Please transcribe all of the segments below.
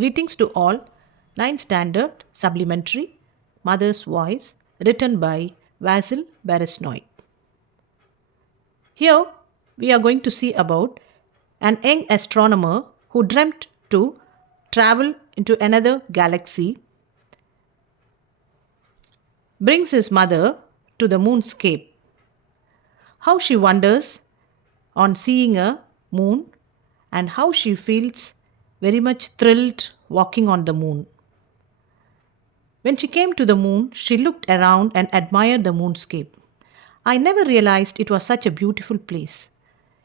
Greetings to all. 9th Standard Supplementary Mother's Voice, written by Vasil Beresnoy. Here we are going to see about an young astronomer who dreamt to travel into another galaxy, brings his mother to the moonscape. How she wonders on seeing a moon and how she feels very much thrilled walking on the moon. When she came to the moon, she looked around and admired the moonscape. I never realized it was such a beautiful place.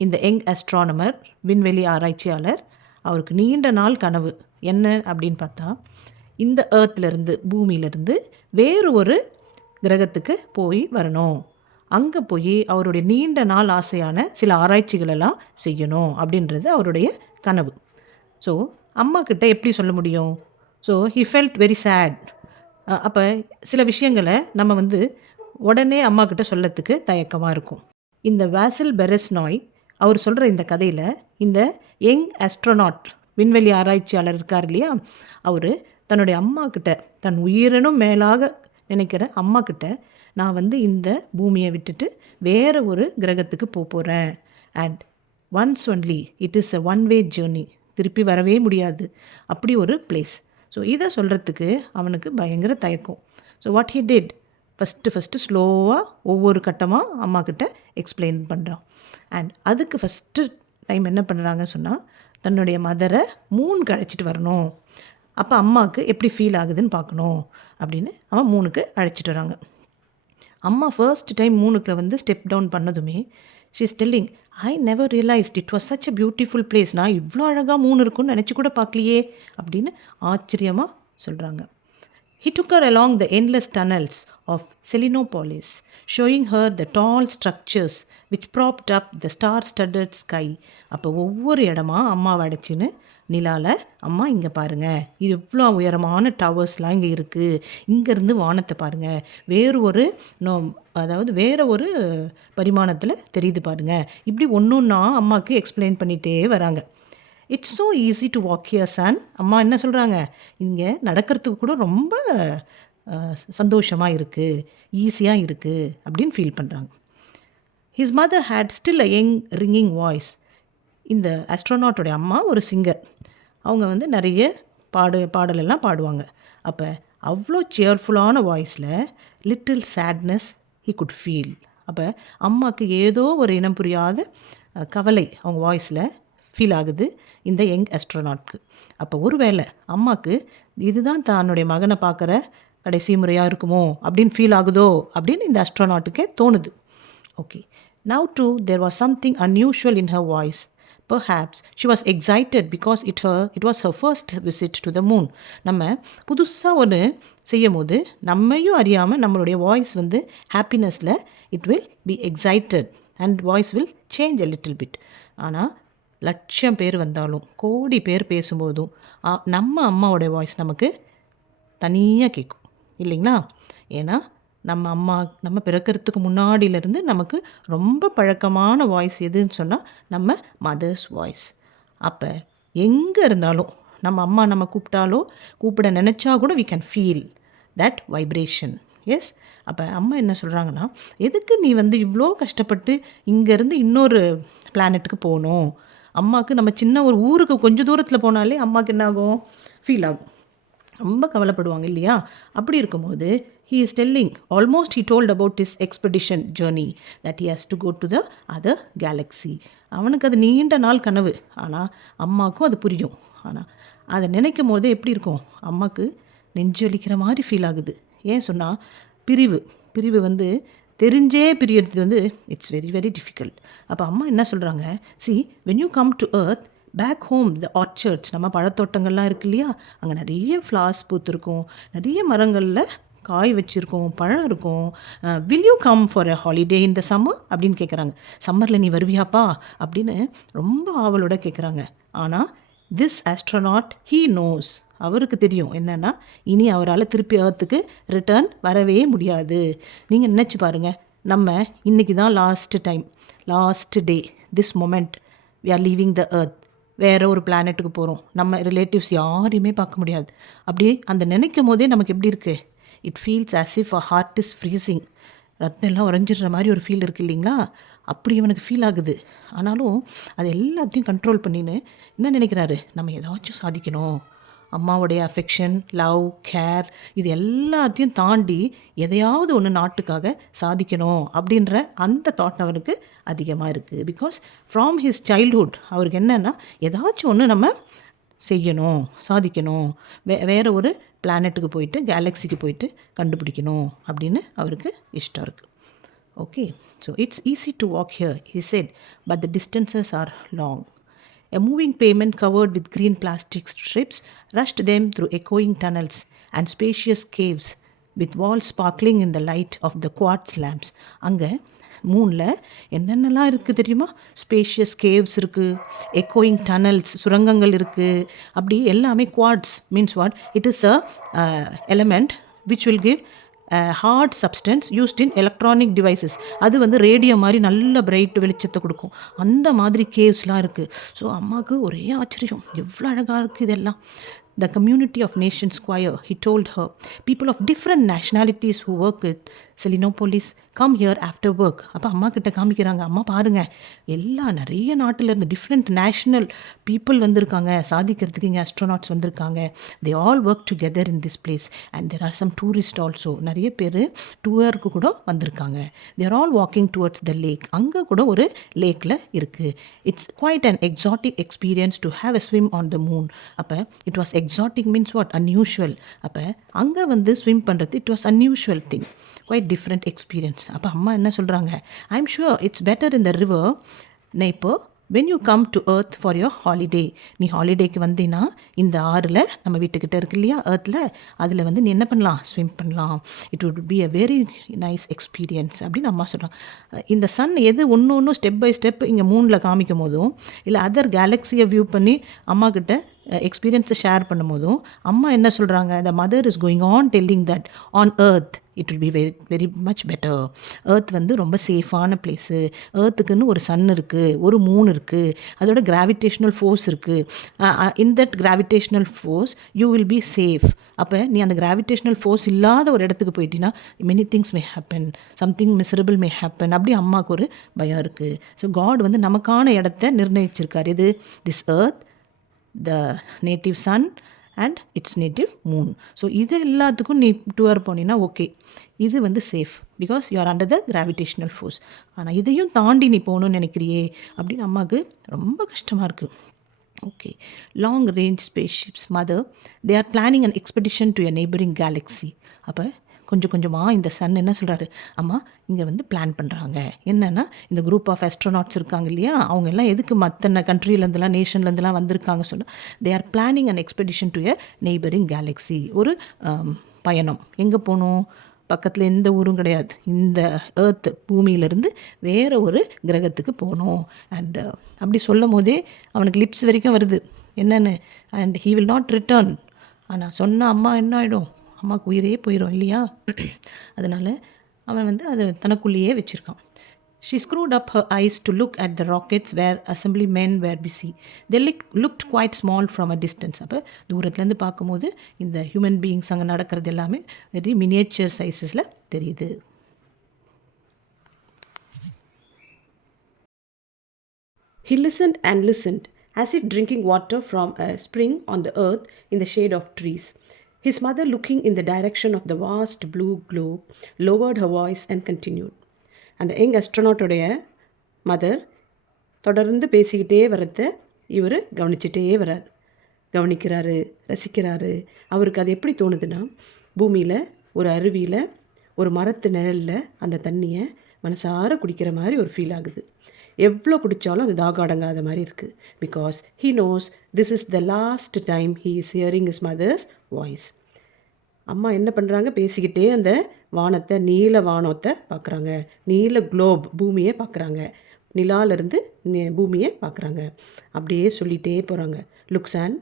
இந்த young astronomer விண்வெளி ஆராய்ச்சியாளர் அவருக்கு நீண்ட நாள் கனவு என்ன அப்படின்னு பார்த்தா இந்த ஏர்த்லேருந்து பூமியிலேருந்து வேறு ஒரு கிரகத்துக்கு போய் வரணும், அங்கே போய் அவருடைய நீண்ட நாள் ஆசையான சில ஆராய்ச்சிகளெல்லாம் செய்யணும் அப்படின்றது அவருடைய கனவு. ஸோ அம்மா கிட்ட எப்படி சொல்ல முடியும்? So he felt very sad. அப்போ சில விஷயங்களை நம்ம உடனே அம்மா கிட்ட சொல்லத்துக்கு தயக்கமாக இருக்கும். இந்த வாசில் பெரெஸ்னாய் அவர் சொல்கிற இந்த கதையில் இந்த யங் ஆஸ்ட்ரோனாட் விண்வெளி ஆராய்ச்சியாளர் இருக்கார் இல்லையா, அவர் தன்னுடைய அம்மா கிட்ட, தன் உயிரினும் மேலாக நினைக்கிற அம்மா கிட்ட, நான் இந்த பூமியை விட்டுட்டு வேறு ஒரு கிரகத்துக்கு போகிறேன், and once only it is a one way journey, திருப்பி வரவே முடியாது, அப்படி ஒரு பிளேஸ். ஸோ இதை சொல்கிறதுக்கு அவனுக்கு பயங்கர தயக்கம். So what he did, first ஸ்லோவாக ஒவ்வொரு கட்டமாக அம்மாக்கிட்ட எக்ஸ்பிளைன் பண்ணுறான். அண்ட் அதுக்கு ஃபஸ்ட்டு டைம் என்ன பண்ணுறாங்கன்னு சொன்னால், தன்னுடைய மதரை மூணுக்கு அழைச்சிட்டு வரணும், அப்போ அம்மாவுக்கு எப்படி ஃபீல் ஆகுதுன்னு பார்க்கணும் அப்படின்னு அவன் மூணுக்கு அழைச்சிட்டு வராங்க. அம்மா ஃபர்ஸ்ட் டைம் மூணுக்கில் ஸ்டெப் டவுன் பண்ணதுமே she is telling, I never realised it was such a beautiful place, நான் இவ்வளோ அழகாக மூணு இருக்குன்னு நினச்சி கூட பார்க்கலையே அப்படின்னு ஆச்சரியமாக சொல்கிறாங்க. He took her along the endless tunnels of Selenopolis, showing her the tall structures which propped up the star-studded sky. அப்போ ஒவ்வொரு இடமா அம்மாவை அடைச்சின்னு நிலாவில், அம்மா இங்கே பாருங்கள், இது இவ்வளோ உயரமான டவர்ஸ்லாம் இங்கே இருக்குது, இங்கேருந்து வானத்தை பாருங்கள், வேறு ஒரு பரிமாணத்தில் தெரியுது பாருங்கள், இப்படி ஒன்று ஒன்றா அம்மாவுக்கு எக்ஸ்பிளைன் பண்ணிகிட்டே வராங்க. It's so easy to walk here son. அம்மா என்ன சொல்கிறாங்க, இங்கே நடக்கிறதுக்கு கூட ரொம்ப சந்தோஷமாக இருக்குது, ஈஸியாக இருக்குது அப்படின்னு ஃபீல் பண்ணுறாங்க. His mother had still a young ringing voice. இந்த ஆஸ்ட்ரோனாட்டோடைய அம்மா ஒரு சிங்கர், அவங்க நிறைய பாடலெல்லாம் பாடுவாங்க. அப்போ அவ்வளோ சியர்ஃபுல்லான வாய்ஸில் little sadness he could feel. அப்போ அம்மாவுக்கு ஏதோ ஒரு இனம் புரியாத கவலை அவங்க வாய்ஸில் ஃபீல் ஆகுது இந்த யங் ஆஸ்ட்ரோனாட்க்கு. அப்போ ஒருவேளை அம்மாவுக்கு இதுதான் தன்னுடைய மகனை பார்க்குற கடைசி முறையாக இருக்குமோ அப்படின்னு ஃபீல் ஆகுதோ அப்படின்னு இந்த ஆஸ்ட்ரோனாட்டுக்கே தோணுது. Okay, now to there was something unusual in her voice. Perhaps she was excited because it was her first visit to the moon. நம்ம புதுசாக ஒன்று செய்யும் போது நம்மையும் அறியாமல் நம்மளுடைய வாய்ஸ் ஹாப்பினஸில் it will be excited and voice will change a little bit. ஆனால் லட்சம் பேர் வந்தாலும், கோடி பேர் பேசும்போதும் நம்ம அம்மாவோடைய வாய்ஸ் நமக்கு தனியாக கேட்கும் இல்லைங்களா? ஏன்னா நம்ம பிறக்கிறதுக்கு முன்னாடியிலேருந்து நமக்கு ரொம்ப பழக்கமான வாய்ஸ் எதுன்னு சொன்னால் நம்ம மதர்ஸ் வாய்ஸ். அப்போ எங்கே இருந்தாலும் நம்ம அம்மா நம்ம கூப்பிட்டாலோ கூப்பிட நினச்சா கூட we can feel that vibration. Yes, அப்போ அம்மா என்ன சொல்கிறாங்கன்னா, எதுக்கு நீ இவ்வளோ கஷ்டப்பட்டு இங்கேருந்து இன்னொரு பிளானெட்டுக்கு போகணும்? அம்மாவுக்கு நம்ம சின்ன ஒரு ஊருக்கு கொஞ்சம் தூரத்தில் போனாலே அம்மாவுக்கு என்ன ஆகும், ஃபீல் ஆகும், ரொம்ப கவலைப்படுவாங்க இல்லையா? அப்படி இருக்கும்போது he is telling, almost he told about his expedition journey that he has to go to the other galaxy. அவனுக்கு அது நீண்ட நாள் கனவு, ஆனால் அம்மாவுக்கும் அது புரியும். ஆனால் அதை நினைக்கும் போதே எப்படி இருக்கும், அம்மாவுக்கு நெஞ்சு வலிக்கிற மாதிரி ஃபீல் ஆகுது. ஏன் சொன்னால் பிரிவு தெரிஞ்சே பிரியறது இட்ஸ் வெரி வெரி டிஃபிகல்ட். அப்போ அம்மா என்ன சொல்கிறாங்க, see when you come to earth, back home the orchards, நம்ம பழத்தோட்டங்கள்லாம் இருக்கு இல்லையா, அங்கே நிறைய ஃப்ளார்ஸ் பூத்துருக்கும், நிறைய மரங்களில் காய் வச்சுருக்கோம், பழம் இருக்கும். Will you come for a holiday in the summer அப்படின்னு கேட்குறாங்க. சம்மரில் நீ வருவியாப்பா அப்படின்னு ரொம்ப ஆவலோட கேட்குறாங்க. ஆனால் திஸ் ஆஸ்ட்ரோனாட் ஹீ நோஸ், அவருக்கு தெரியும் என்னென்னா இனி அவரால் திருப்பி ஏர்த்துக்கு ரிட்டர்ன் வரவே முடியாது. நீங்கள் நினச்சி பாருங்கள், நம்ம இன்றைக்கி தான் last day, this moment we are leaving the earth. வேறு ஒரு பிளானெட்டுக்கு போகிறோம், நம்ம ரிலேட்டிவ்ஸ் யாரையுமே பார்க்க முடியாது. அப்படி அந்த நினைக்கும் போதே நமக்கு எப்படி இருக்குது, it feels as if a heart is freezing. ரத்தம் எல்லாம் உறைஞ்சிடுற மாதிரி ஒரு ஃபீல் இருக்குது இல்லைங்களா? அப்படி இவனுக்கு ஃபீல் ஆகுது. ஆனாலும் அது எல்லாத்தையும் கண்ட்ரோல் பண்ணின்னு என்ன நினைக்கிறாரு, நம்ம ஏதாச்சும் சாதிக்கணும், அம்மாவுடைய அஃபெக்ஷன், லவ், கேர் இது எல்லாத்தையும் தாண்டி எதையாவது ஒன்று நாட்டுக்காக சாதிக்கணும் அப்படின்ற அந்த தாட் அவருக்கு அதிகமாக இருக்குது. பிகாஸ் ஃப்ராம் ஹிஸ் சைல்ட்ஹுட் அவருக்கு என்னென்னா ஏதாச்சும் ஒன்று நம்ம செய்யணும், சாதிக்கணும், வேறு ஒரு பிளானெட்டுக்கு போயிட்டு, கேலக்ஸிக்கு போயிட்டு கண்டுபிடிக்கணும் அப்படின்னு அவருக்கு இஷ்டம் இருக்குது. Okay, so it's easy to walk here he said, but the distances are long. A moving pavement covered with green plastic strips rushed them through echoing tunnels and spacious caves with walls sparkling in the light of the quartz lamps. அங்கே மூணில் என்னென்னலாம் இருக்குது தெரியுமா? Spacious caves இருக்குது, எக்கோயிங் tunnels சுரங்கங்கள் இருக்குது, அப்படி எல்லாமே quartz means what, it is a element which will give hard substance used in electronic devices. அது வந்து ரேடியோ மாதிரி நல்ல பிரைட் வெளிச்சத்தை கொடுக்கும். அந்த மாதிரி கேவ்ஸ்லாம் இருக்குது. ஸோ அம்மாவுக்கு ஒரே ஆச்சரியம், எவ்வளோ அழகாக இருக்குது இதெல்லாம். The community of nations choir, he told her, people of different nationalities who work at Selenopolis come here after work. அப்போ அம்மா கிட்ட காமிக்கிறாங்க, அம்மா பாருங்கள், எல்லா நிறைய நாட்டிலேருந்து டிஃப்ரெண்ட் நேஷ்னல் பீப்புள் வந்திருக்காங்க, சாதிக்கிறதுக்கு இங்கே அஸ்ட்ரோனாட்ஸ் வந்திருக்காங்க. They all work together in this place and there are some tourist also. நிறைய பேர் டூருக்கு கூட வந்திருக்காங்க. They're all walking towards the lake. அங்கே கூட ஒரு லேக்கில் இருக்குது. It's quite an exotic experience to have a swim on the moon. அப்போ it was exotic means what, unusual. அப்போ அங்கே வந்து ஸ்விம் பண்ணுறது it was unusual thing, quite different experience. அப்போ அம்மா என்ன சொல்கிறாங்க, I am sure it's better in the river neighbour when you come to earth for your holiday. நீ ஹாலிடேக்கு வந்தீங்கன்னா இந்த ஆறில் நம்ம வீட்டுக்கிட்ட இருக்கு இல்லையா earthல, அதில் வந்து நீ என்ன பண்ணலாம், ஸ்விம் பண்ணலாம். It would be a very nice experience அப்படின்னு அம்மா சொல்கிறாங்க. இந்த சன் எது ஒன்று ஸ்டெப் பை ஸ்டெப் இங்கே மூணில் காமிக்கும் போதும், இல்லை அதர் கேலக்ஸியை வியூ பண்ணி அம்மா கிட்ட எக்ஸ்பீரியன்ஸை ஷேர் பண்ணும் போதும் அம்மா என்ன சொல்கிறாங்க, the mother is going on telling that on earth it will be very very much better. earth வந்து ரொம்ப சேஃபான பிளேஸு. earthக்குன்னு ஒரு சன் இருக்குது, ஒரு மூன் இருக்குது, அதோட கிராவிடேஷ்னல் ஃபோர்ஸ் இருக்குது. In that gravitational force you will be safe. அப்போ நீ அந்த கிராவிடேஷ்னல் ஃபோர்ஸ் இல்லாத ஒரு இடத்துக்கு போயிட்டீங்கன்னா many things may happen, something miserable may happen. அப்படி அம்மாவுக்கு ஒரு பயம் இருக்குது. ஸோ காட் வந்து நமக்கான இடத்த நிர்ணயிச்சிருக்கார். இது this earth, the native sun and its native moon. So இது எல்லாத்துக்கும் நீ டூர் போனீங்கன்னா ஓகே, இது வந்து safe because you are under the gravitational force. ஆனால் இதையும் தாண்டி நீ போகணுன்னு நினைக்கிறியே அப்படின்னு அம்மாவுக்கு ரொம்ப கஷ்டமாக இருக்குது. Okay, long range space ships mother, they are planning an expedition to a neighbouring Galaxy. அப்போ கொஞ்சம் கொஞ்சமாக இந்த சன் என்ன சொல்கிறாரு, அம்மா இங்கே வந்து பிளான் பண்ணுறாங்க. என்னென்னா இந்த குரூப் ஆஃப் ஆஸ்ட்ரோனாட்ஸ் இருக்காங்க இல்லையா, அவங்க எல்லாம் எதுக்கு மற்ற கண்ட்ரிலேருந்துலாம் நேஷன்லேருந்துலாம் வந்திருக்காங்க சொன்னால், they are planning an expedition to a neighbouring Galaxy. ஒரு பயணம். எங்கே போகணும், பக்கத்தில் எந்த ஊரும் கிடையாது, இந்த earth பூமியிலேருந்து வேறு ஒரு கிரகத்துக்கு போகணும். அண்ட் அப்படி சொல்லும் போதே அவனுக்கு லிப்ஸ் வரைக்கும் வருது என்னென்னு, and he will not return. ஆனால் சொன்ன அம்மா என்ன ஆகிடும், அம்மாவுக்கு உயிரே போயிடும் இல்லையா? அதனால் அவன் வந்து அதை தனக்குள்ளேயே வச்சுருக்கான். She screwed up her eyes to look at the rockets where assembly men were busy. They looked quite small from a distance. அப்போ தூரத்துலேருந்து பார்க்கும்போது இந்த ஹியூமன் பீயிங்ஸ் அங்கே நடக்கிறது எல்லாமே வெரி மினியேச்சர் சைஸஸில் தெரியுது. He listened and listened, as if drinking water from a spring on the earth in the shade of trees. His mother, looking in the direction of the vast blue globe, lowered her voice and continued. அந்த young அஸ்ட்ரோனாட்டோடைய mother தொடர்ந்து பேசிக்கிட்டே வரத இவர் கவனிச்சிட்டே கவனிக்கிறாரு, ரசிக்கிறாரு. அவருக்கு அது எப்படி தோணுதுன்னா, பூமியில் ஒரு அருவியில் ஒரு மரத்து நிழலில் அந்த தண்ணியை மனசார குடிக்கிற மாதிரி ஒரு ஃபீல் ஆகுது. எவ்வளோ குடித்தாலும் அது தாகம் அடங்காத மாதிரி இருக்குது. Because he knows this is the last time he is hearing his mother's voice. அம்மா என்ன பண்ணுறாங்க, பேசிக்கிட்டே அந்த வானத்தை, நீல வானத்தை பார்க்குறாங்க, நீல குளோப் பூமியை பார்க்குறாங்க, நிலாவிலேருந்து பூமியை பார்க்குறாங்க. அப்படியே சொல்லிகிட்டே போகிறாங்க. லுக்ஸான்,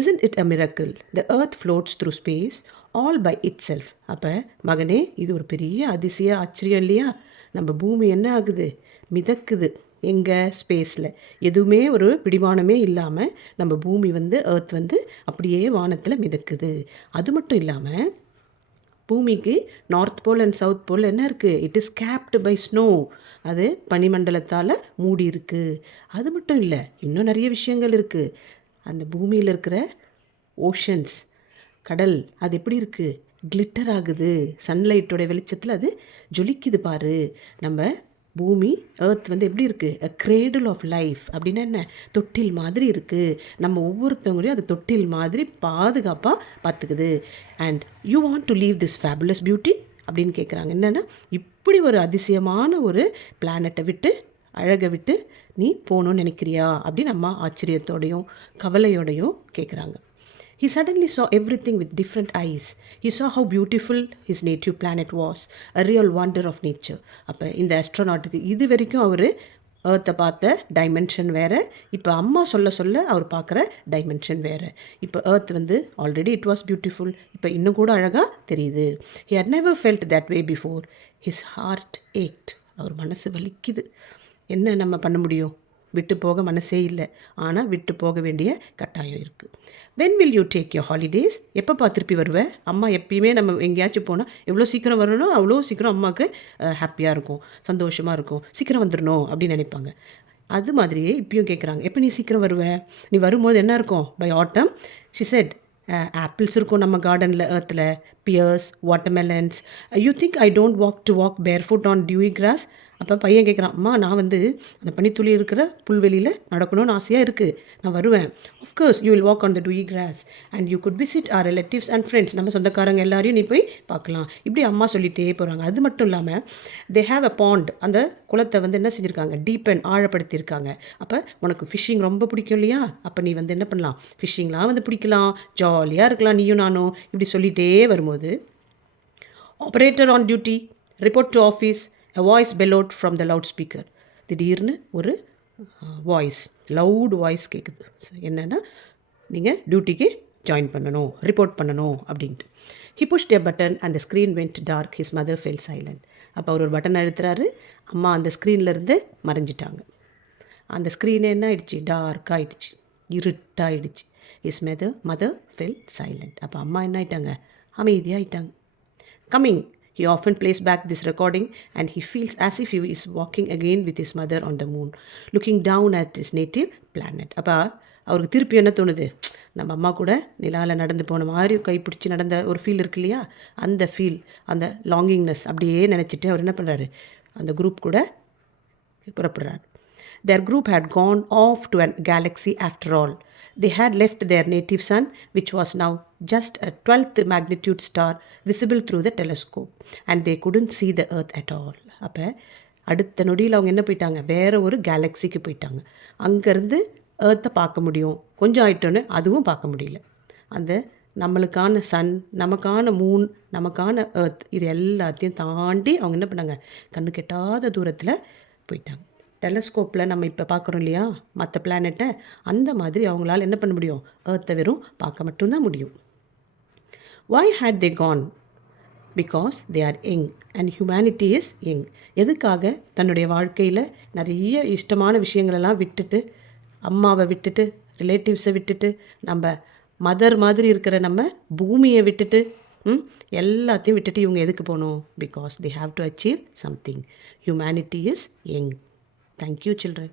isn't it a miracle? The earth floats through space all by itself. அப்போ மகனே, இது ஒரு பெரிய அதிசய ஆச்சரியம் இல்லையா? நம்ம பூமி என்ன ஆகுது, மிதக்குது. எங்கே ஸ்பேஸில் எதுவுமே ஒரு பிடிமானமே இல்லாமல் நம்ம பூமி வந்து எர்த் வந்து அப்படியே வானத்தில் மிதக்குது. அது மட்டும் இல்லாமல் பூமிக்கு north pole and south pole என்ன இருக்குது? It is capped by snow. அது பனிமண்டலத்தால் மூடி இருக்குது. அது மட்டும் இல்லை, இன்னும் நிறைய விஷயங்கள் இருக்குது. அந்த பூமியில் இருக்கிற ஓஷன்ஸ், கடல், அது எப்படி இருக்குது? கிளிட்டர் ஆகுது. சன்லைட்டோட வெளிச்சத்தில் அது ஜொலிக்குது பாரு. நம்ம பூமி எர்த் வந்து எப்படி இருக்குது? அ கிரேடில் ஆஃப் லைஃப் அப்படின்னா என்ன? தொட்டில் மாதிரி இருக்குது. நம்ம ஒவ்வொருத்தவங்களையும் அது தொட்டில் மாதிரி பாதுகாப்பாக பார்த்துக்குது. And you want to leave this fabulous beauty அப்படின்னு கேட்குறாங்க. என்னென்னா, இப்படி ஒரு அதிசயமான ஒரு பிளானட்டை விட்டு, அழகை விட்டு நீ போகணுன்னு நினைக்கிறியா அப்படின்னு அம்மா ஆச்சரியத்தோடையும் கவலையோடையும் கேட்குறாங்க. He suddenly saw everything with different eyes. He saw how beautiful his native planet was, a real wonder of nature. அப்போ இந்த ஆஸ்ட்ரோநாட்டுக்கு இது வரைக்கும் அவர் ஏர்த்தை பார்த்த டைமென்ஷன் வேறு, இப்போ அம்மா சொல்ல சொல்ல அவர் பார்க்குற டைமென்ஷன் வேறு. இப்போ ஏர்த் வந்து ஆல்ரெடி இட் வாஸ் பியூட்டிஃபுல், இப்போ இன்னும் கூட அழகாக தெரியுது. He had never felt that way before. His heart ached. அவர் மனசு வலிக்குது. என்ன நம்ம பண்ண முடியும்? விட்டு போக மனசே இல்லை, ஆனால் விட்டு போக வேண்டிய கட்டாயம் இருக்குது. When will you take your holidays? எப்போப்பா திருப்பி வருவேன்? அம்மா எப்பயுமே நம்ம எங்கேயாச்சும் போனால் எவ்வளோ சீக்கிரம் வரணும் அவ்வளோ சீக்கிரம் அம்மாவுக்கு ஹாப்பியாக இருக்கும், சந்தோஷமாக இருக்கும், சீக்கிரம் வந்துடணும் அப்படின்னு நினைப்பாங்க. அது மாதிரியே இப்பயும் கேட்குறாங்க, எப்போ நீ சீக்கிரம் வருவேன்? நீ வரும்போது என்ன இருக்கும்? By autumn she said, apples இருக்கும் நம்ம கார்டனில், ஏர்த்தில் pears, watermelons. You think I don't walk barefoot on dewy grass? அப்போ பையன் கேட்குறான், அம்மா நான் வந்து அந்த பனித்துளி இருக்கிற புல்வெளியில் நடக்கணும்னு ஆசையாக இருக்குது, நான் வருவேன். Of course you will walk on the Dewey cross and you good visit R relatives and friends. நம்ம சொந்தக்காரங்க எல்லாரையும் நீ போய் பார்க்கலாம். இப்படி அம்மா சொல்லிகிட்டே போகிறாங்க. அது மட்டும் இல்லாமல் தே ஹேவ் அ பாண்ட், அந்த குளத்தை வந்து என்ன செஞ்சுருக்காங்க? டீப்பன், ஆழப்படுத்தியிருக்காங்க. அப்போ உனக்கு ஃபிஷ்ஷிங் ரொம்ப பிடிக்கும் இல்லையா? அப்போ நீ வந்து என்ன பண்ணலாம்? ஃபிஷ்ஷிங்லாம் வந்து பிடிக்கலாம், ஜாலியாக இருக்கலாம் நீயும் நானும். இப்படி சொல்லிகிட்டே வரும்போது, operator on duty, report to office, a voice bellowed from the loudspeaker. திடீர்னு ஒரு வாய்ஸ், லவுட் வாய்ஸ் கேட்குது. என்னென்னா, நீங்கள் டியூட்டிக்கு ஜாயின் பண்ணணும், ரிப்போர்ட் பண்ணணும் அப்படின்ட்டு. He pushed a button and the screen went dark. His mother fell silent. அப்போ அவர் ஒரு பட்டன் அழுத்துறாரு, அம்மா அந்த ஸ்க்ரீன்லேருந்து மறைஞ்சிட்டாங்க. அந்த ஸ்க்ரீன் என்ன ஆயிடுச்சு? டார்க் ஆகிடுச்சு, இருட்டாயிடுச்சு. His mother fell silent. அப்போ அம்மா என்ன ஆயிட்டாங்க? அமைதியாகிட்டாங்க. Coming, he often plays back this recording and he feels as if he is walking again with his mother on the moon, looking down at his native planet. அப்போ அவருக்கு திருப்பி என்ன தோணுது? நம்ம அம்மா கூட நிலாவில் நடந்து போன மாதிரி கைப்பிடிச்சி நடந்த ஒரு ஃபீல் இருக்கு இல்லையா? அந்த ஃபீல், அந்த லாங்கிங்னஸ் அப்படியே நினச்சிட்டு அவர் என்ன பண்ணுறாரு? அந்த குரூப் கூட புறப்படுறார். Their group had gone off to a galaxy after all. They had left their native sun, which was now just a 12th magnitude star visible through the telescope, and they couldn't see the earth at all. அப்போ அடுத்த நொடியில் அவங்க என்ன போயிட்டாங்க? வேறு ஒரு கேலக்ஸிக்கு போயிட்டாங்க. அங்கேருந்து ஏர்த்தை பார்க்க முடியும், கொஞ்சம் ஆயிட்டோன்னு அதுவும் பார்க்க முடியல. அந்த நம்மளுக்கான சன், நமக்கான மூன், நமக்கான ஏர்த், இது எல்லாத்தையும் தாண்டி அவங்க என்ன பண்ணாங்க? கண்ணு கெட்டாத தூரத்தில் போயிட்டாங்க. டெலஸ்கோப்பில் நம்ம இப்போ பார்க்குறோம் இல்லையா மற்ற பிளானெட்டை, அந்த மாதிரி அவங்களால என்ன பண்ண முடியும்? ஏர்த்தை வெறும் பார்க்க மட்டும்தான் முடியும். Why had they gone? Because they are young and humanity is young. எதுக்காக? தன்னுடைய வாழ்க்கையில் நிறைய இஷ்டமான விஷயங்களெல்லாம் விட்டுட்டு, அம்மாவை விட்டுட்டு, ரிலேட்டிவ்ஸை விட்டுட்டு, நம்ம மதர் மாதிரி இருக்கிற நம்ம பூமியை விட்டுட்டு, எல்லாத்தையும் விட்டுட்டு இவங்க எதுக்கு போகணும்? Because they have to achieve something. Humanity is young. Thank you, children.